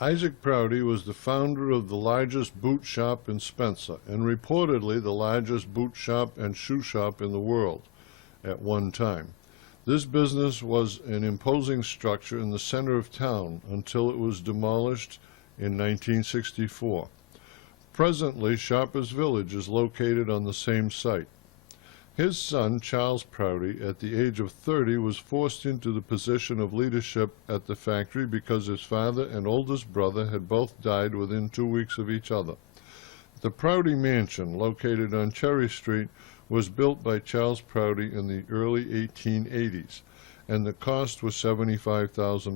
Isaac Prouty was the founder of the largest boot shop in Spencer, and reportedly the largest boot shop and shoe shop in the world at one time. This business was an imposing structure in the center of town until it was demolished in 1964. Presently, Shoppers Village is located on the same site. His son, Charles Prouty, at the age of 30, was forced into the position of leadership at the factory because his father and oldest brother had both died within 2 weeks of each other. The Prouty Mansion, located on Cherry Street, was built by Charles Prouty in the early 1880s, and the cost was $75,000.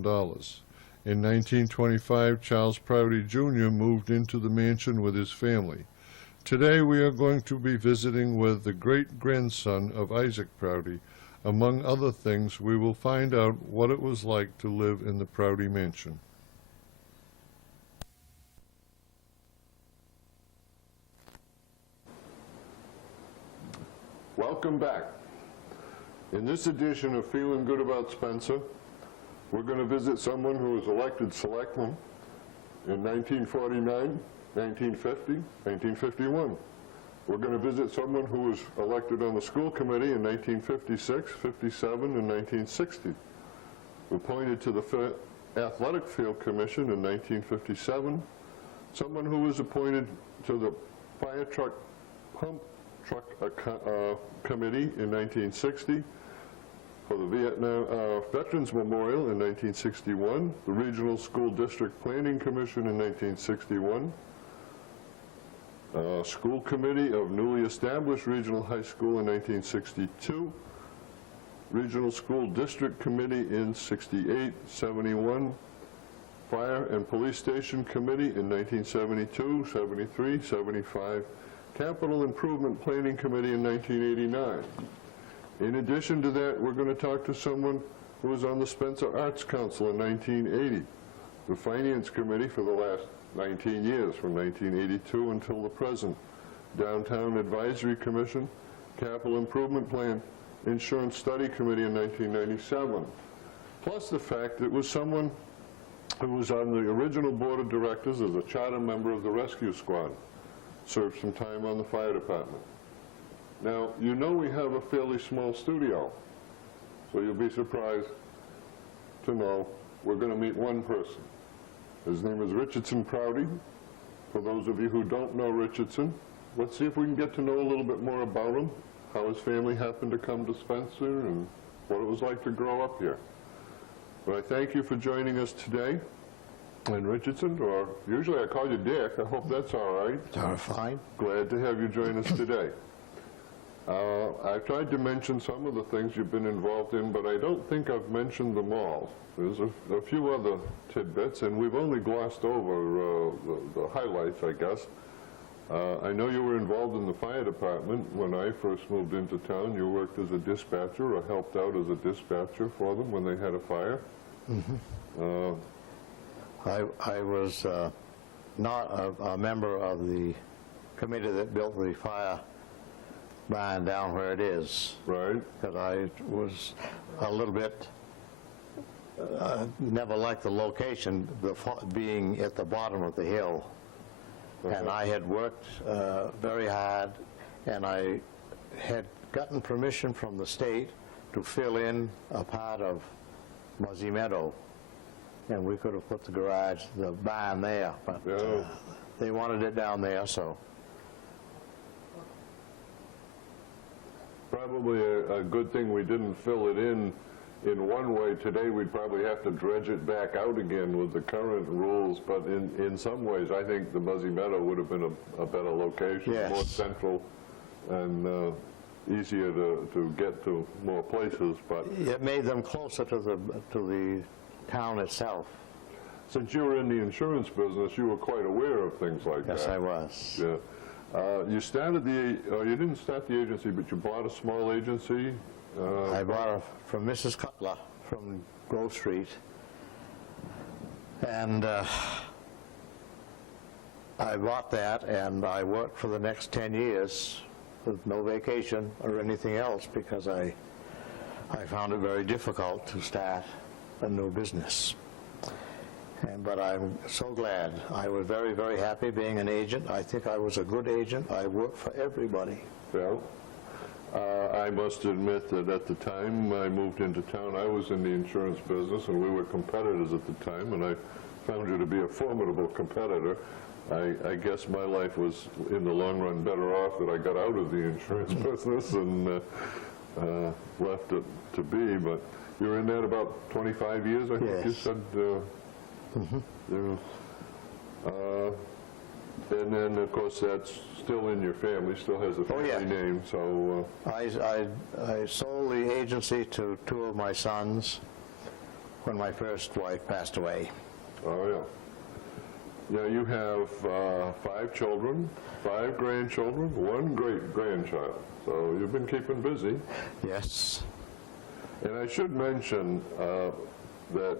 In 1925, Charles Prouty Jr. moved into the mansion with his family. Today we are going to be visiting with the great-grandson of Isaac Prouty. Among other things, we will find out what it was like to live in the Prouty Mansion. Welcome back. In this edition of Feeling Good About Spencer, we're going to visit someone who was elected selectman in 1949, 1950, 1951. We're going to visit someone who was elected on the school committee in 1956, 57, and 1960. Appointed to the Athletic Field Commission in 1957. Someone who was appointed to the Fire Truck Pump Truck Committee in 1960. For the Vietnam Veterans Memorial in 1961. The Regional School District Planning Commission in 1961. School Committee of newly established Regional High School in 1962, Regional School District Committee in 68, 71, Fire and Police Station Committee in 1972, 73, 75, Capital Improvement Planning Committee in 1989. In addition to that, we're going to talk to someone who was on the Spencer Arts Council in 1980, the Finance Committee for the last 19 years, from 1982 until the present, Downtown Advisory Commission, Capital Improvement Plan, Insurance Study Committee in 1997. Plus the fact that it was someone who was on the original board of directors as a charter member of the rescue squad, served some time on the fire department. Now, you know we have a fairly small studio, so you'll be surprised to know we're going to meet one person. His name is Richardson Prouty. For those of you who don't know Richardson, let's see if we can get to know a little bit more about him, how his family happened to come to Spencer, and what it was like to grow up here. But I thank you for joining us today. And Richardson, or usually I call you Dick, I hope that's all right. It's fine. Glad to have you join us today. I've tried to mention some of the things you've been involved in, but I don't think I've mentioned them all. There's a few other tidbits, and we've only glossed over the highlights, I guess. I know you were involved in the fire department. When I first moved into town, you worked as a dispatcher or helped out as a dispatcher for them when they had a fire. Mm-hmm. I was not a member of the committee that built the fire barn down where it is. Right. Because I was a little bit, never liked the location, being at the bottom of the hill. Okay. And I had worked very hard, and I had gotten permission from the state to fill in a part of Muzzy Meadow. And we could have put the garage, the barn there, but they wanted it down there, so. Probably a good thing we didn't fill it in one way. Today, we'd probably have to dredge it back out again with the current rules, but in some ways, I think the Muzzy Meadow would have been a better location, Yes. more central and easier to get to more places, but It made them closer to the town itself. since you were in the insurance business, you were quite aware of things like that. Yes, I was. Yeah. You started you didn't start the agency, but you bought a small agency? I bought it from Mrs. Cutler from Grove Street. And I bought that, and I worked for the next 10 years with no vacation or anything else because I found it very difficult to start a new business. But I'm so glad. I was very, very happy being an agent. I think I was a good agent. I worked for everybody. Well, I must admit that at the time I moved into town, I was in the insurance business, and we were competitors at the time, and I found you to be a formidable competitor. I guess my life was, in the long run, better off that I got out of the insurance business and left it to be. But you were in that about 25 years, I think you Yes. said. And then, of course, that's still in your family, still has a family yeah. name, so... I sold the agency to 2 of my sons when my first wife passed away. Oh, yeah. Now, you have 5 children, 5 grandchildren, 1 great-grandchild, so you've been keeping busy. Yes. And I should mention that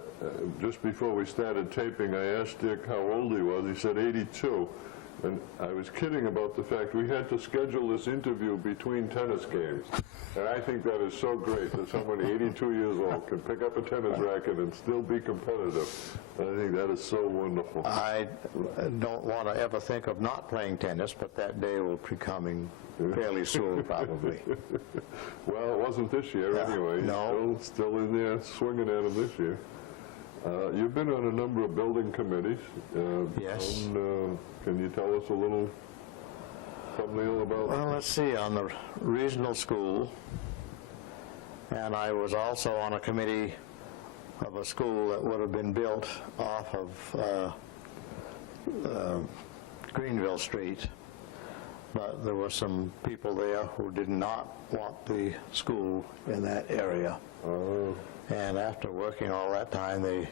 just before we started taping, I asked Dick how old he was. He said 82. And I was kidding about the fact we had to schedule this interview between tennis games. And I think that is so great that someone 82 years old can pick up a tennis racket and still be competitive. I think that is so wonderful. I don't want to ever think of not playing tennis, but that day will be coming fairly soon, probably. Well, it wasn't this year Yeah, anyway. no. Still in there swinging at him this year. You've been on a number of building committees. Yes. Can you tell us a little thumbnail about? Well, let's see, on the regional school, and I was also on a committee of a school that would have been built off of Greenville Street, but there were some people there who did not want the school in that area. And after working all that time, the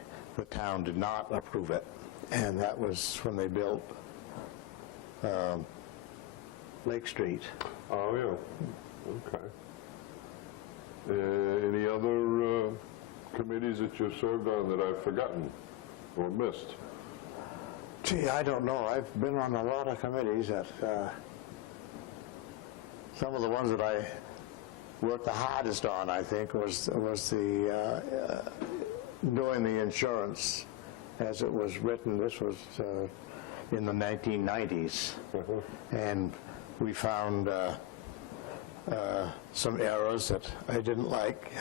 town did not approve it. And that was when they built Lake Street. Oh, yeah. Okay. Any other committees that you've served on that I've forgotten or missed? Gee, I don't know. I've been on a lot of committees that, some of the ones that I worked the hardest on, I think, was the doing the insurance as it was written. This was in the 1990s, and we found some errors that I didn't like,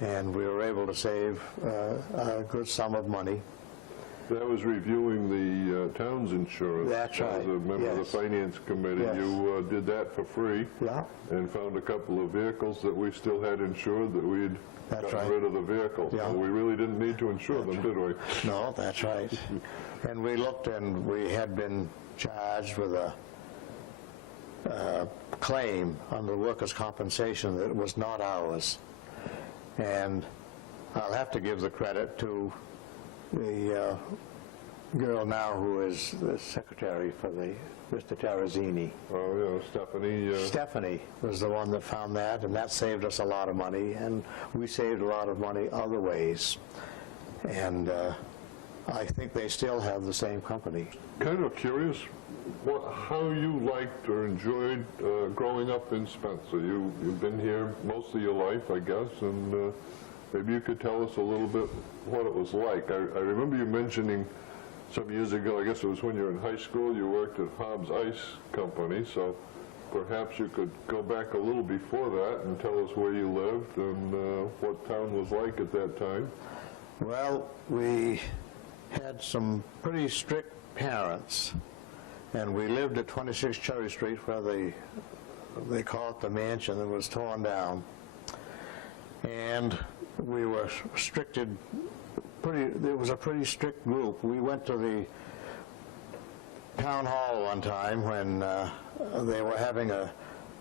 and we were able to save a good sum of money. That was reviewing the town's insurance. That's right, As a member of the yes. finance committee. Yes. You did that for free. Yeah. And found a couple of vehicles that we still had insured that we'd That's gotten right. rid of the vehicle. Yeah. So we really didn't need to insure them, did we? No, that's right. And we looked, and we had been charged with a claim under workers' compensation that was not ours. And I'll have to give the credit to the girl now who is the secretary for Mr. Terrazzini. Oh, yeah, Stephanie. Stephanie was the one that found that, and that saved us a lot of money, and we saved a lot of money other ways. And I think they still have the same company. Kind of curious how you liked or enjoyed growing up in Spencer. You've been here most of your life, I guess, and maybe you could tell us a little bit what it was like. I remember you mentioning some years ago, I guess it was when you were in high school, you worked at Hobbs Ice Company, so perhaps you could go back a little before that and tell us where you lived and what town was like at that time. Well, we had some pretty strict parents, And we lived at 26 Cherry Street, where they call it the mansion that was torn down. And we were restricted, it was a pretty strict group. We went to the town hall one time when they were having a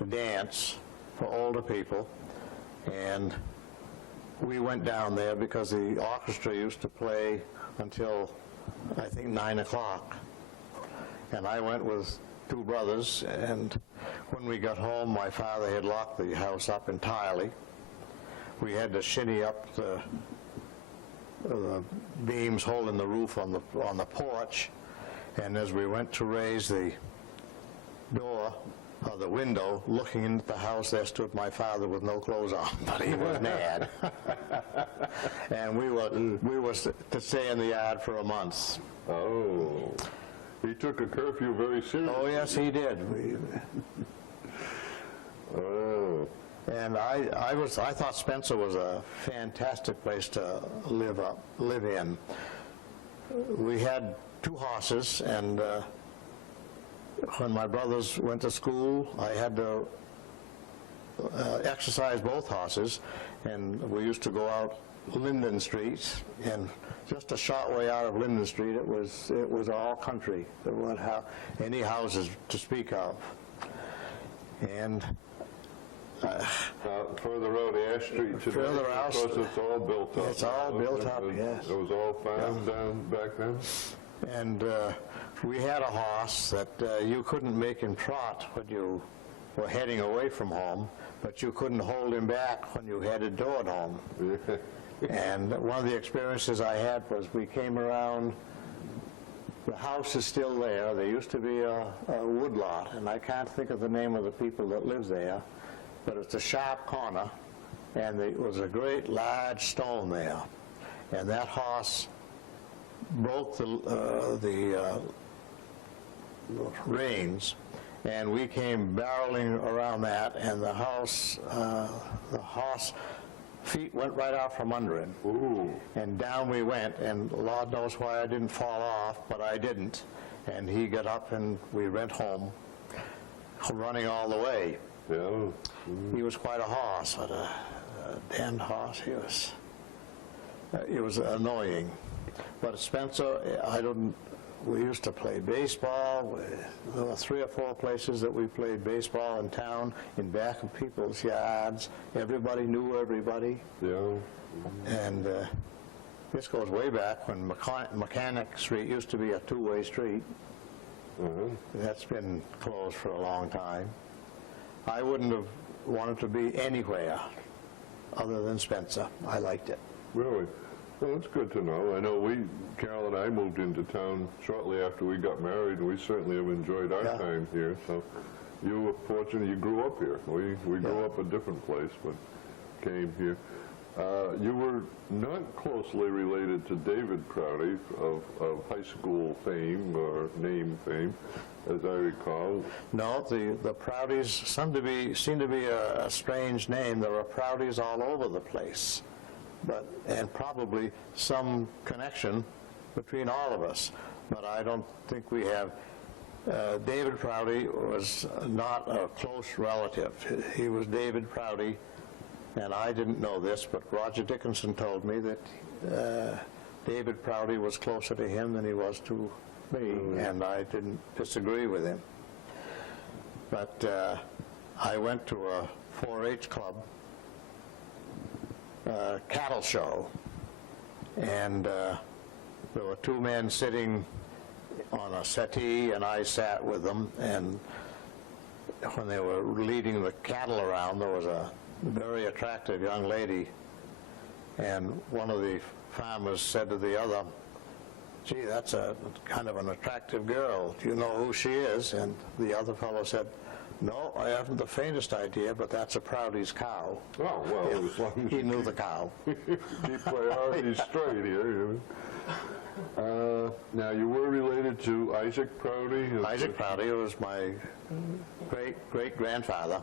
dance for older people, and we went down there because the orchestra used to play until, I think, 9 o'clock. And I went with 2 brothers, and when we got home, my father had locked the house up entirely. We had to shinny up the beams holding the roof on the porch, and as we went to raise the door or the window, looking into the house, there stood my father with no clothes on, but he was mad. And we were to stay in the yard for a month. Oh, he took a curfew very seriously. Oh, yes, he did. Oh. And I thought Spencer was a fantastic place to live in. We had 2 horses, and when my brothers went to school, I had to exercise both horses, and we used to go out Linden Street, and just a short way out of Linden Street, it was all country. There weren't any houses to speak of. And further out Ash Street today, further out, of course, it's all built up. It's all built up, yes. It was all farmed down back then? And we had a horse that you couldn't make him trot when you were heading away from home, but you couldn't hold him back when you headed toward home. And one of the experiences I had was we came around, the house is still there. There used to be a woodlot, and I can't think of the name of the people that live there, but it's a sharp corner, and there was a great large stone there. And that horse broke the reins, and we came barreling around that, and the horse feet went right out from under him. Ooh. And down we went, and Lord knows why I didn't fall off, but I didn't. And he got up, and we went home, running all the way. Yeah. He was quite a horse, but a damned horse he was. It was annoying. But Spencer, we used to play baseball. There were 3 or 4 places that we played baseball in town, in back of people's yards. Everybody knew everybody. Yeah. And this goes way back when Mechanic Street used to be a 2-way street. That's been closed for a long time. I wouldn't have wanted to be anywhere other than Spencer. I liked it. Really? Well, that's good to know. I know Carol and I moved into town shortly after we got married, and we certainly have enjoyed our time here. So you were fortunate you grew up here. We grew up a different place, but came here. You were not closely related to David Prouty of high school fame or name fame, as I recall. No, the Proutys seem to be a strange name. There are Proutys all over the place. And probably some connection between all of us. But I don't think we have. David Prouty was not a close relative. He was David Prouty, and I didn't know this, but Roger Dickinson told me that David Prouty was closer to him than he was to me, and I didn't disagree with him. But I went to a 4-H club cattle show, and there were 2 men sitting on a settee, and I sat with them, and when they were leading the cattle around, there was a very attractive young lady, and one of the farmers said to the other, "Gee, that's a kind of an attractive girl. Do you know who she is?" And the other fellow said, "No, I haven't the faintest idea, but that's a Prouty's cow." Oh, well, as long as he knew the cow. Keep priorities straight here. Now, you were related to Isaac Prouty? Isaac Prouty was my great-great-grandfather.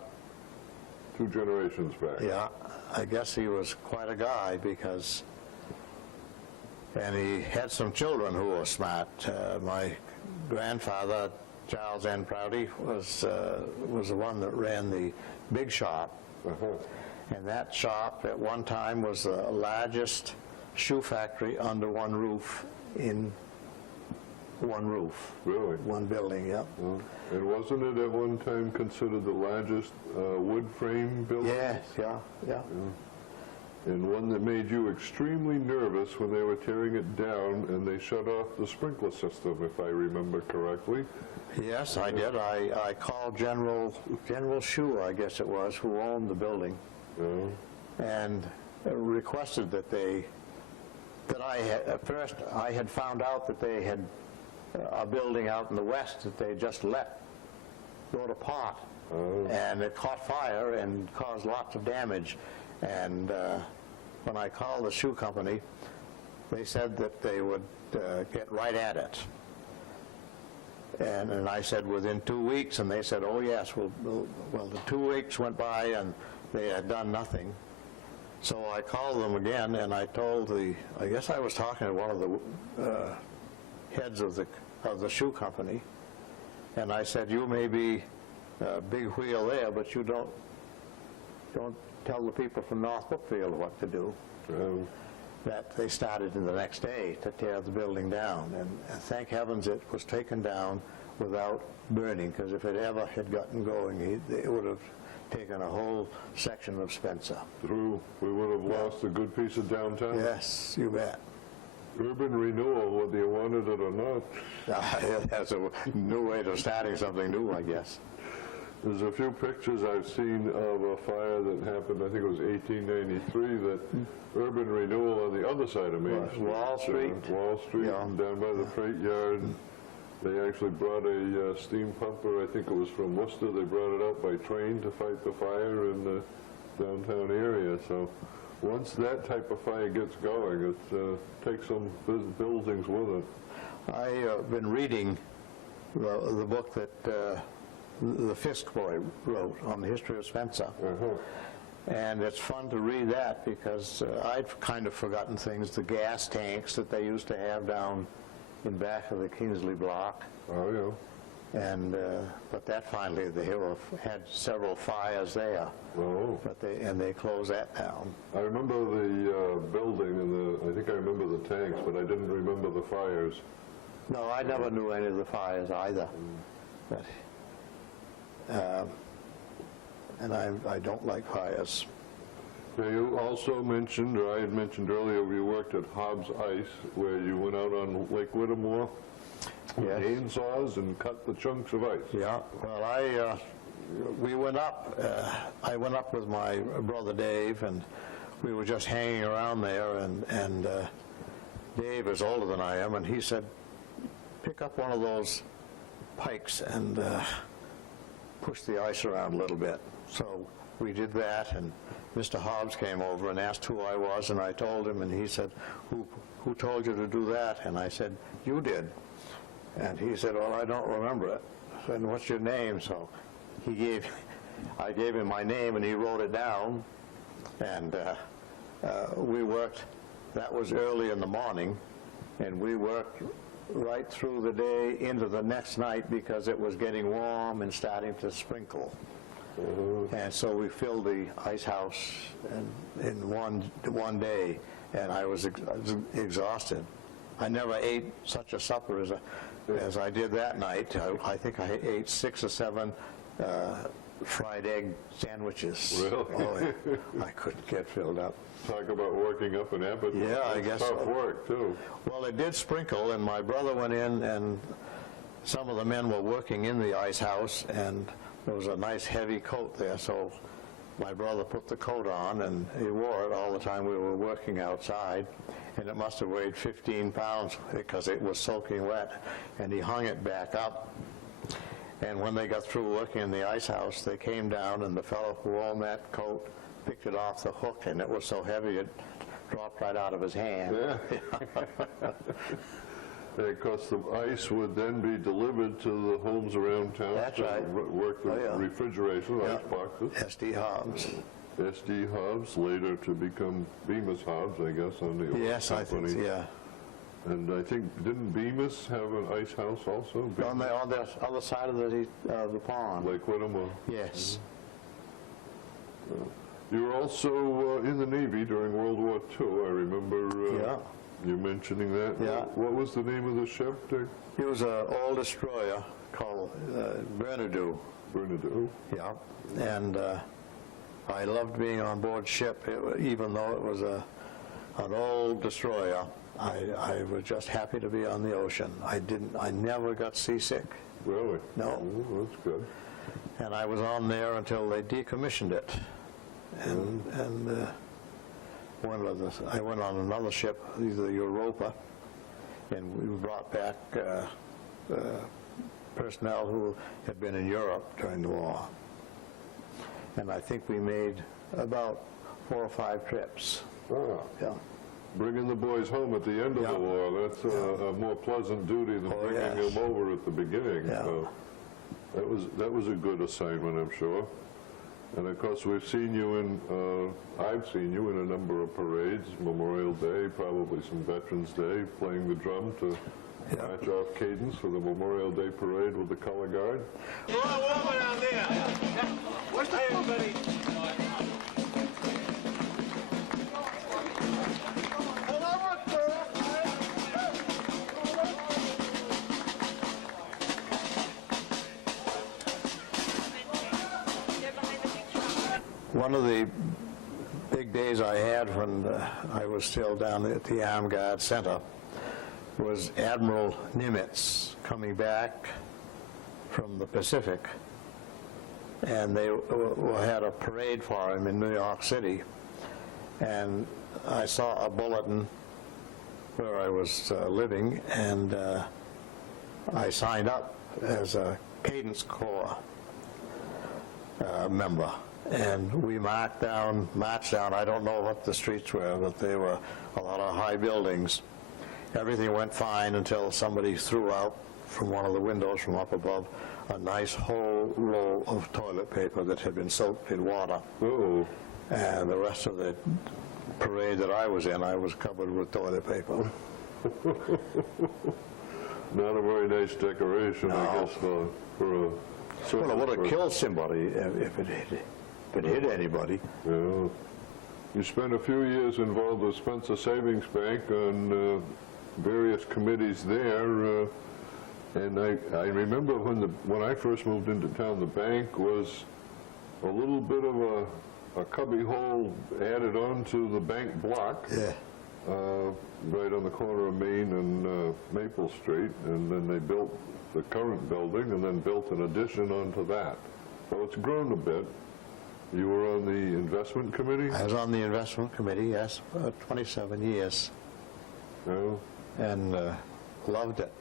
2 generations back. Yeah, I guess he was quite a guy and he had some children who were smart. My grandfather Charles N. Prouty was the one that ran the big shop. And that shop at one time was the largest shoe factory under one roof in one roof. Really? One building, yep. And wasn't it at one time considered the largest wood frame building? Yes, yeah. And one that made you extremely nervous when they were tearing it down and they shut off the sprinkler system, if I remember correctly. Yes, I did. I called General Shue, I guess it was, who owned the building, and requested that at first I had found out that they had a building out in the west that they just let go to pot, and it caught fire and caused lots of damage. And when I called the shoe company, they said that they would get right at it. And I said within 2 weeks, and they said, oh yes, well the 2 weeks went by and they had done nothing. So I called them again, and I told I guess I was talking to one of the heads of the shoe company, and I said, you may be a big wheel there, but you don't tell the people from North Brookfield what to do. That they started the next day to tear the building down, and thank heavens it was taken down without burning, because if it ever had gotten going, it would have taken a whole section of Spencer. True. We would have lost a good piece of downtown. Yes, you bet. Urban renewal, whether you wanted it or not. That's a new way of starting something new, I guess. There's a few pictures I've seen of a fire that happened, I think it was 1893, that urban renewal on the other side of Main Street. Wall Street. Wall Street, Yeah. and down by the freight yard. They actually brought a steam pumper, I think it was from Worcester. They brought it out by train to fight the fire in the downtown area. So once that type of fire gets going, it takes some buildings with it. I've been reading the book that the Fisk boy wrote on the history of Spencer. And it's fun to read that because I'd kind of forgotten things, the gas tanks that they used to have down in back of the Kingsley block. Oh, yeah. And but that finally, they had several fires there. Oh. But they closed that down. I remember the building, and I think I remember the tanks, but I didn't remember the fires. No, I never knew any of the fires either. But, and I don't like fires. Now, you also mentioned, or I had mentioned earlier, you worked at Hobbs Ice, where you went out on Lake Whittemore with Yes. chainsaws and cut the chunks of ice. Yeah, well, we went up, I went up with my brother Dave, and we were just hanging around there, and Dave is older than I am, and he said, pick up one of those pikes and push the ice around a little bit. So we did that, and Mr. Hobbs came over and asked who I was, and I told him, and he said, who told you to do that? And I said, you did. And he said, well, I don't remember it. I said, what's your name? So I gave him my name, and he wrote it down, and we worked. That was early in the morning, and we worked right through the day into the next night because it was getting warm and starting to sprinkle. And so we filled the ice house in one day, and I was exhausted. I never ate such a supper as I did that night. I think I ate 6 or 7 fried egg sandwiches. Really? Oh, yeah. I couldn't get filled up. Talk about working up an appetite. Yeah, I guess tough so. work, too. Well, it did sprinkle, and my brother went in, and some of the men were working in the ice house, and there was a nice heavy coat there, so my brother put the coat on, and he wore it all the time we were working outside, and it must have weighed 15 pounds because it was soaking wet, and he hung it back up. And when they got through working in the ice house, they came down, and the fellow who owned that coat picked it off the hook, and it was so heavy it dropped right out of his hand. Yeah. Because the ice would then be delivered to the homes around town. That's to right. Work the refrigeration, Yeah. ice boxes. S.D. Hobbs. S.D. Hobbs, later to become Bemis Hobbs, I guess, on the old Yes, I company. think, yeah. And I think, didn't Bemis have an ice house also? On the other side of the pond. Lake Whittemore. Yes. You were also in the Navy during World War II. I remember Yeah. you mentioning that. Yeah. What was the name of the ship, Dick? It was an old destroyer called Bernadou. Bernadou. Yeah. And I loved being on board ship, even though it was an old destroyer. I was just happy to be on the ocean. I never got seasick. Really? No. Oh, that's good. And I was on there until they decommissioned it. And I went on another ship, the Europa, and we brought back personnel who had been in Europe during the war. And I think we made about 4 or 5 trips. Ah, Yeah. bringing the boys home at the end of Yeah. the war, that's a more pleasant duty than Oh, bringing yes. them over at the beginning. Yeah. So that was a good assignment, I'm sure. And of course, we've seen you I've seen you in a number of parades, Memorial Day, probably some Veterans Day, playing the drum to match off cadence for the Memorial Day parade with the color guard. You're all warm down there. What's the everybody? One of the big days I had when I was still down at the Armed Guard Center was Admiral Nimitz coming back from the Pacific, and they had a parade for him in New York City, and I saw a bulletin where I was living, and I signed up as a Cadence Corps member. And we marched down, I don't know what the streets were, but they were a lot of high buildings. Everything went fine until somebody threw out from one of the windows from up above a nice whole roll of toilet paper that had been soaked in water. Oh, And the rest of the parade that I was in, I was covered with toilet paper. not a very nice decoration, I No. guess, for a... Well, it would have killed somebody if it hit anybody. Yeah. You spent a few years involved with Spencer Savings Bank on various committees there, and I remember when I first moved into town, the bank was a little bit of a cubby hole added on to the bank block, Yeah. right on the corner of Main and Maple Street, and then they built the current building and then built an addition onto that. So it's grown a bit. You were on the investment committee? I was on the investment committee, yes, for 27 years, Yeah. and loved it.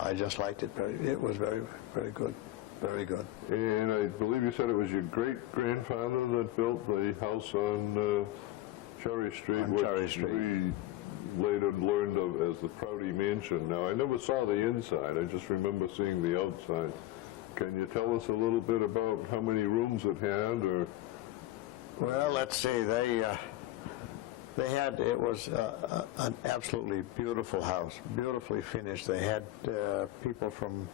I just liked it. It was very, very good, very good. And I believe you said it was your great-grandfather that built the house on Cherry Street, On which Cherry Street. we later learned of as the Prouty Mansion. Now, I never saw the inside. I just remember seeing the outside. Can you tell us a little bit about how many rooms it had, or? Well, let's see, it was an absolutely beautiful house, beautifully finished. They had people from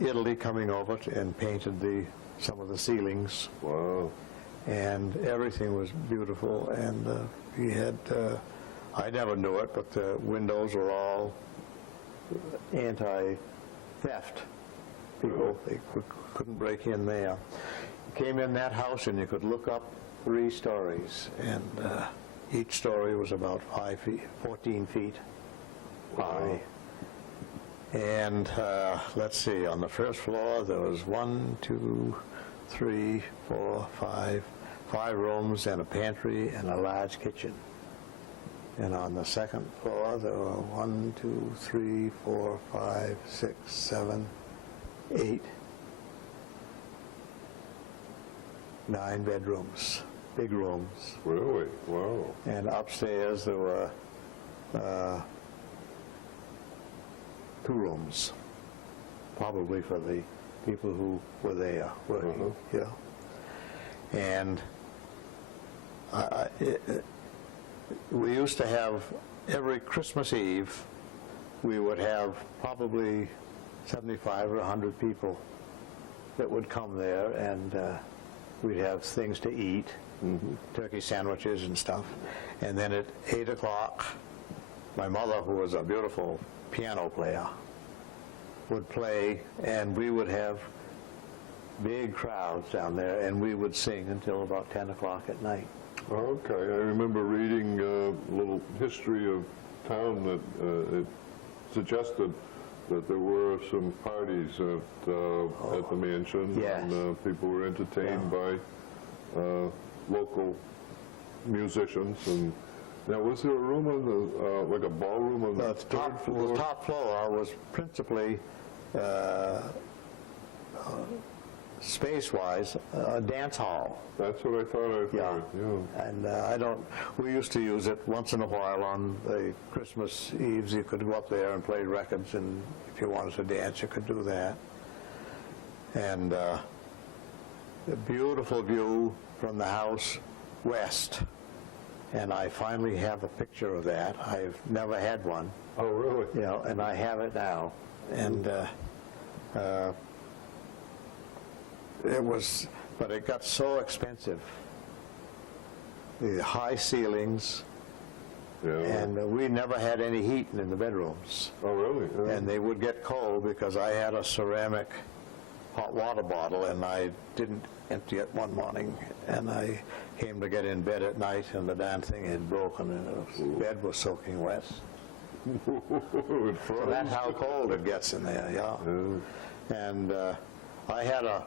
Italy coming over and painted some of the ceilings, Wow. and everything was beautiful. And we had, I never knew it, but the windows were all anti-theft. People, they couldn't break in there. Came in that house and you could look up 3 stories, and each story was about 14 feet high. And let's see, on the first floor there was 1, 2, 3, 4, 5 rooms and a pantry and a large kitchen. And on the second floor there were 1, 2, 3, 4, 5, 6, 7, 8, 9 bedrooms, big rooms. Really? Wow. And upstairs there were 2 rooms, probably for the people who were there working, you know. And we used to have every Christmas Eve, we would have probably 75 or 100 people that would come there, and we'd have things to eat, turkey sandwiches and stuff. And then at 8 o'clock, my mother, who was a beautiful piano player, would play, and we would have big crowds down there, and we would sing until about 10 o'clock at night. Okay, I remember reading a little history of town that it suggested that there were some parties at the mansion. Yes. And people were entertained by local musicians. And now, was there a room on the, like a ballroom on the third floor? The top floor was principally, space-wise, a dance hall. That's what I thought I'd heard, yeah. And we used to use it once in a while on the Christmas Eves. You could go up there and play records, and if you wanted to dance, you could do that. And a beautiful view from the house west. And I finally have a picture of that. I've never had one. Oh, really? You know, and I have it now. And but it got so expensive. The high ceilings, Yeah. and we never had any heating in the bedrooms. Oh, really? Yeah. And they would get cold because I had a ceramic hot water bottle, and I didn't empty it one morning, and I came to get in bed at night, and the damn thing had broken, and the bed was soaking wet. It froze. That's how cold it gets in there, yeah. And I had a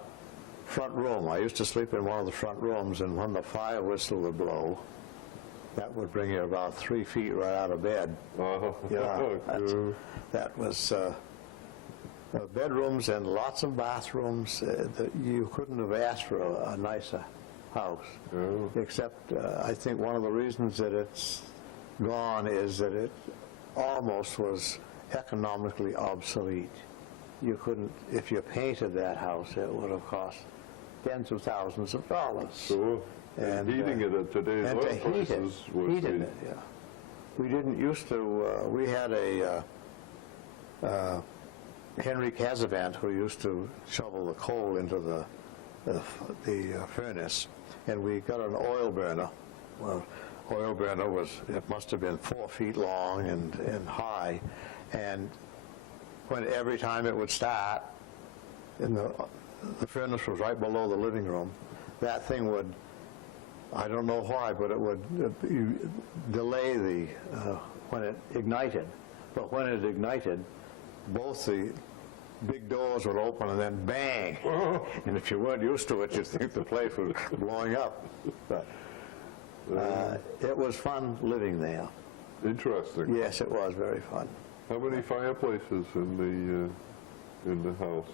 front room. I used to sleep in one of the front rooms, and when the fire whistle would blow, that would bring you about 3 feet right out of bed. Oh, Yeah, cool. that was bedrooms and lots of bathrooms. That you couldn't have asked for a nicer house. Yeah. Except I think one of the reasons that it's gone is that it almost was economically obsolete. You couldn't, if you painted that house, it would have cost tens of thousands of dollars. Sure. And heating it at today's And oil to heat prices it, would heated be... it, yeah. We didn't used to, we had a Henry Casavant who used to shovel the coal into the furnace, and we got an oil burner. Well, oil burner was, it must have been 4 feet long and high, and every time it would start, and the furnace was right below the living room, that thing would, I don't know why, but it would delay when it ignited. But when it ignited, both the big doors would open and then bang. And if you weren't used to it, you'd think the place was blowing up. But it was fun living there. Interesting. Yes, it was very fun. How many fireplaces in the house?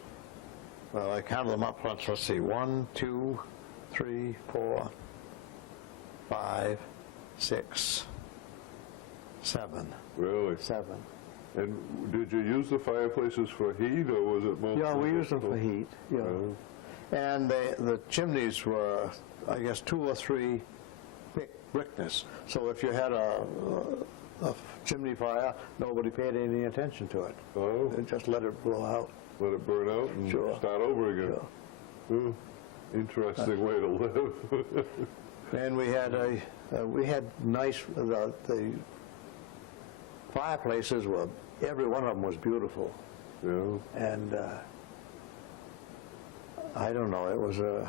Well, I counted them up once. Let's see. 1, 2, 3, 4, 5, 6, 7. Really? 7. And did you use the fireplaces for heat, or was it mostly... Yeah, we used them for heat. Yeah. And the chimneys were, I guess, 2 or 3 thickness. So if you had a chimney fire, nobody paid any attention to it. Oh, They just let it blow out. let it burn out and Sure. start over again. Sure. Interesting way to live. And we had nice, the fireplaces were, every one of them was beautiful. Yeah. And I don't know, it was a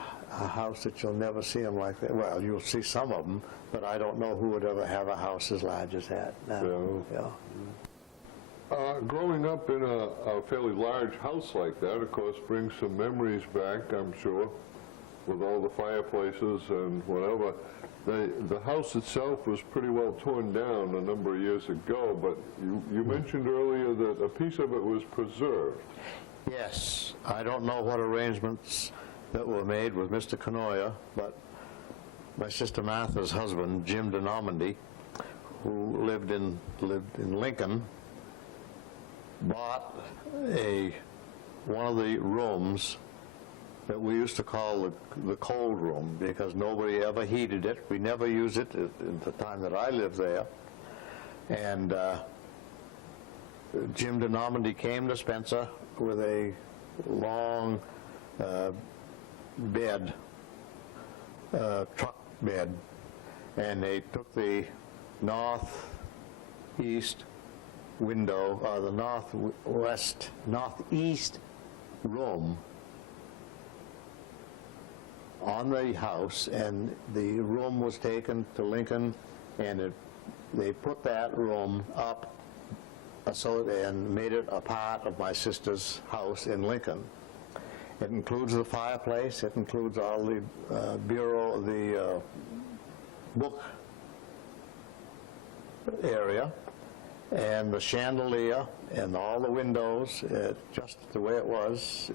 house that you'll never see them like that. Well, you'll see some of them, but I don't know who would ever have a house as large as that now. Yeah. Yeah. Growing up in a fairly large house like that, of course, brings some memories back, I'm sure, with all the fireplaces and whatever. The house itself was pretty well torn down a number of years ago, but you mentioned earlier that a piece of it was preserved. Yes, I don't know what arrangements that were made with Mr. Canoia, but my sister Martha's husband, Jim de Normandy, who lived in Lincoln, bought one of the rooms that we used to call the cold room, because nobody ever heated it. We never used it in the time that I lived there. And Jim DeNormandy came to Spencer with a long bed, truck bed, and they took the northeast window, or the northeast room on the house, and the room was taken to Lincoln, and they put that room up and made it a part of my sister's house in Lincoln. It includes the fireplace, it includes all the bureau, the book area, and the chandelier, and all the windows, just the way it was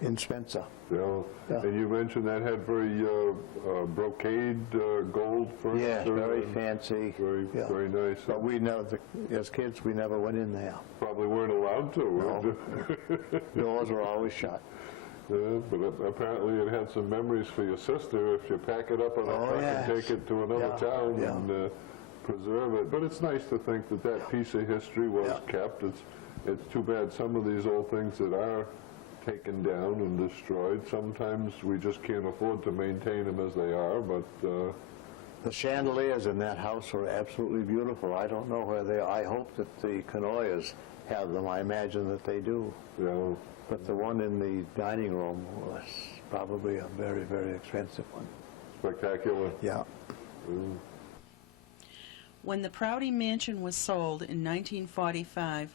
in Spencer. Yeah. And you mentioned that had very brocade gold furniture. Yes, very fancy. Very nice. But we never, as kids, we never went in there. Probably weren't allowed to. No. Doors were always shut. Yeah, but apparently it had some memories for your sister if you pack it up on a truck and take it to another town and preserve it. But it's nice to think that that piece of history was kept. It's too bad some of these old things that are taken down and destroyed, sometimes we just can't afford to maintain them as they are, but... The chandeliers in that house are absolutely beautiful. I don't know where they are. I hope that the Canoyers have them. I imagine that they do. Yeah. But the one in the dining room was probably a very, very expensive one. Spectacular. Yeah. Mm. When the Prouty mansion was sold in 1945,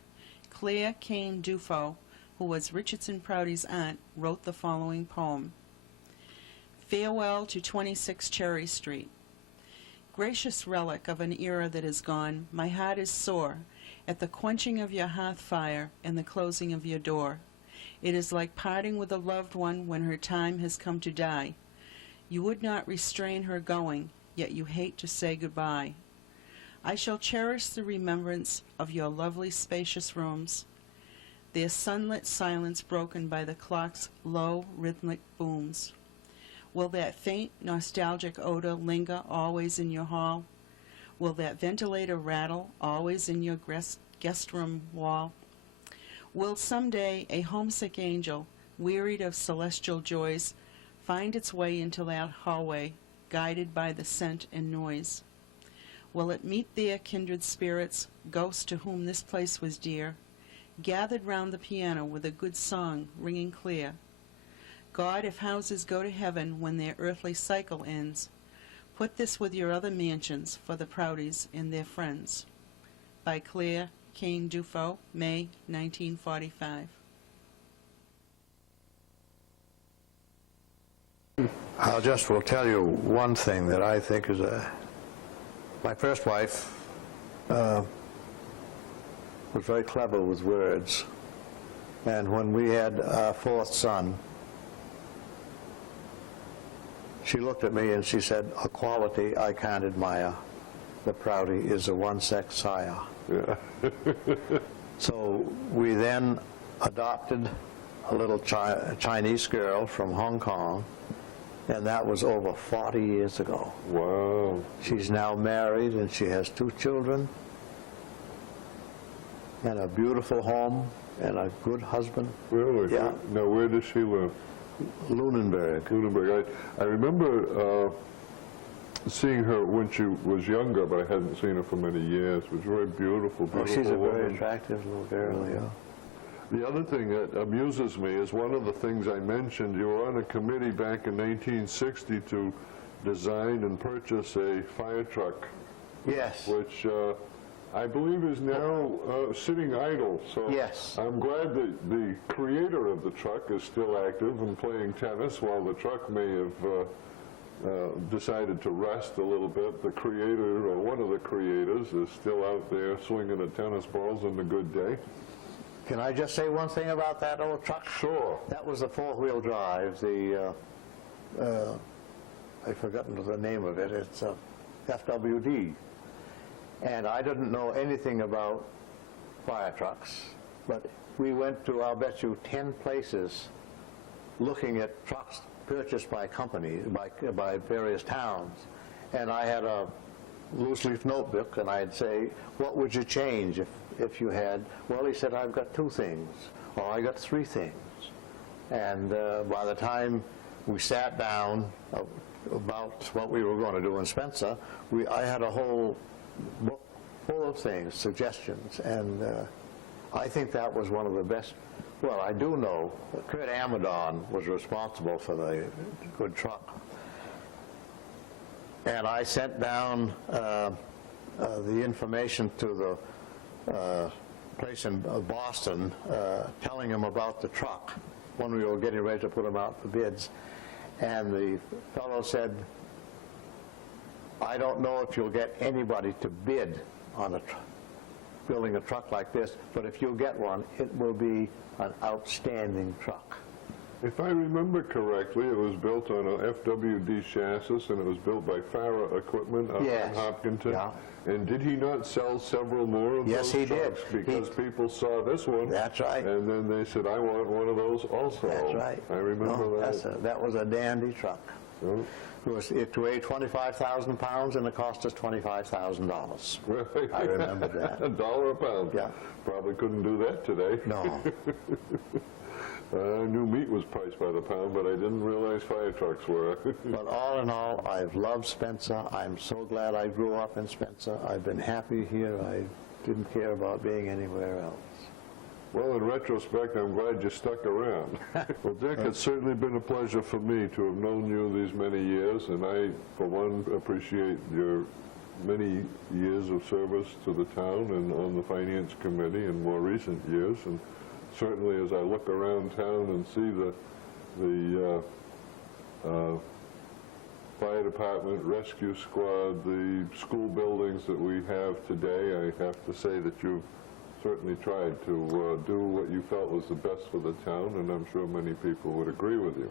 Claire Kane Dufo, who was Richardson Prouty's aunt, wrote the following poem. Farewell to 26 Cherry Street. Gracious relic of an era that is gone, my heart is sore at the quenching of your hearth fire and the closing of your door. It is like parting with a loved one when her time has come to die. You would not restrain her going, yet you hate to say goodbye. I shall cherish the remembrance of your lovely spacious rooms, their sunlit silence broken by the clock's low rhythmic booms. Will that faint nostalgic odor linger always in your hall? Will that ventilator rattle always in your guest room wall? Will someday a homesick angel, wearied of celestial joys, find its way into that hallway, guided by the scent and noise? Will it meet there kindred spirits, ghosts to whom this place was dear, gathered round the piano with a good song ringing clear? God, if houses go to heaven when their earthly cycle ends, put this with your other mansions for the Proutys and their friends. By Claire Kane Dufo, May 1945. I just will tell you one thing that I think is my first wife was very clever with words, and when we had our fourth son, she looked at me and she said, a quality I can't admire. The Prouty is a one-sex sire. Yeah. So we then adopted a little Chinese girl from Hong Kong, and that was over 40 years ago. Wow. She's now married, and she has 2 children, and a beautiful home, and a good husband. Really? Yeah. Now, where does she live? Lunenburg. Lunenburg. I remember seeing her when she was younger, but I hadn't seen her for many years. It was very beautiful, Oh, beautiful she's a woman. very attractive little girl, yeah. The other thing that amuses me is one of the things I mentioned, you were on a committee back in 1960 to design and purchase a fire truck, Yes. which I believe is now sitting idle. So Yes. I'm glad that the creator of the truck is still active and playing tennis, while the truck may have decided to rest a little bit. The creator, or one of the creators, is still out there swinging at tennis balls on a good day. Can I just say one thing about that old truck? Sure. That was the 4-wheel drive, the, I've forgotten the name of it, it's a FWD. And I didn't know anything about fire trucks, but we went to, I'll bet you, 10 places looking at trucks purchased by companies, by various towns. And I had a loose leaf notebook, and I'd say, what would you change if you had? Well, he said, I've got 2 things, or I got 3 things. And by the time we sat down about what we were going to do in Spencer, I had a whole book full of things, suggestions, and I think that was one of the best. Well, I do know that Kurt Amadon was responsible for the good truck. And I sent down the information to the place in Boston, telling him about the truck when we were getting ready to put them out for bids. And the fellow said, I don't know if you'll get anybody to bid on building a truck like this, but if you get one, it will be an outstanding truck. If I remember correctly, it was built on a FWD chassis, and it was built by Farah Equipment up Yes. in Hopkinton. Yeah. And did he not sell several more of Yes, those he did. trucks? Because people saw this one. That's right. And then they said, I want one of those also. That's right. I remember Oh, that. that was a dandy truck. Oh, It weighed 25,000 pounds, and it cost us $25,000. right. I remember that. $1 a pound. Yeah. Probably couldn't do that today. No. I knew meat was priced by the pound, but I didn't realize fire trucks were. But all in all, I've loved Spencer. I'm so glad I grew up in Spencer. I've been happy here. I didn't care about being anywhere else. Well, in retrospect, I'm glad you stuck around. Well, Dick, it's certainly been a pleasure for me to have known you these many years, and I, for one, appreciate your many years of service to the town and on the Finance Committee in more recent years. And certainly as I look around town and see the fire department, rescue squad, the school buildings that we have today, I have to say that you've certainly tried to do what you felt was the best for the town, and I'm sure many people would agree with you.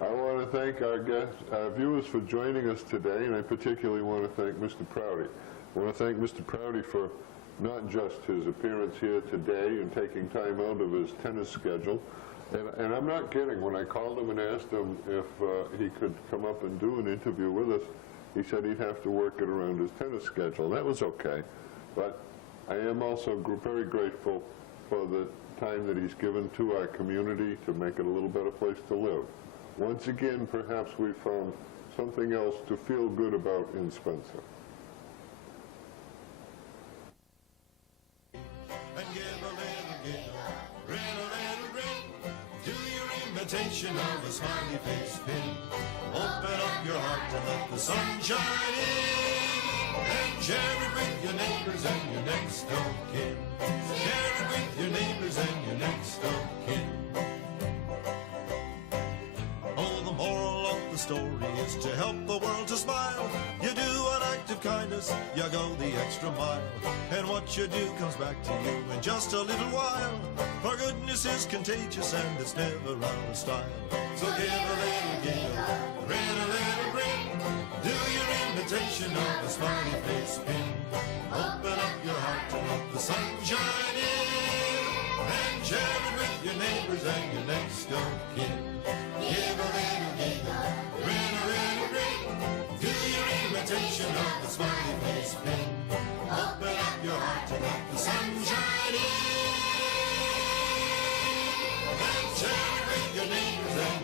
I want to thank our guests, our viewers for joining us today, and I particularly want to thank Mr. Prouty. I want to thank Mr. Prouty for not just his appearance here today and taking time out of his tennis schedule. And I'm not kidding. When I called him and asked him if he could come up and do an interview with us, he said he'd have to work it around his tennis schedule. That was okay. But I am also very grateful for the time that he's given to our community to make it a little better place to live. Once again, perhaps we found something else to feel good about in Spencer. And give a little giggle, grin a little grin. Do your imitation of a smiley face pin. Open up your heart and let the sun shine in. And share it with your neighbors and your next of kin. Share it with your neighbors and your next of kin. Oh, the moral of the story is to help the world to smile. You do an act of kindness, you go the extra mile. And what you do comes back to you in just a little while. For goodness is contagious and it's never out of style. So give a little giggle, grin a little grin. Do your imitation of a smiley face pin. Open up your heart to let the sun shine in. And share it with your neighbors and your next of kin. Give a little giggle, grin a little grin. Do your imitation of the smiley face pin. Open up your heart to let the sun shine in. And share it with your neighbors and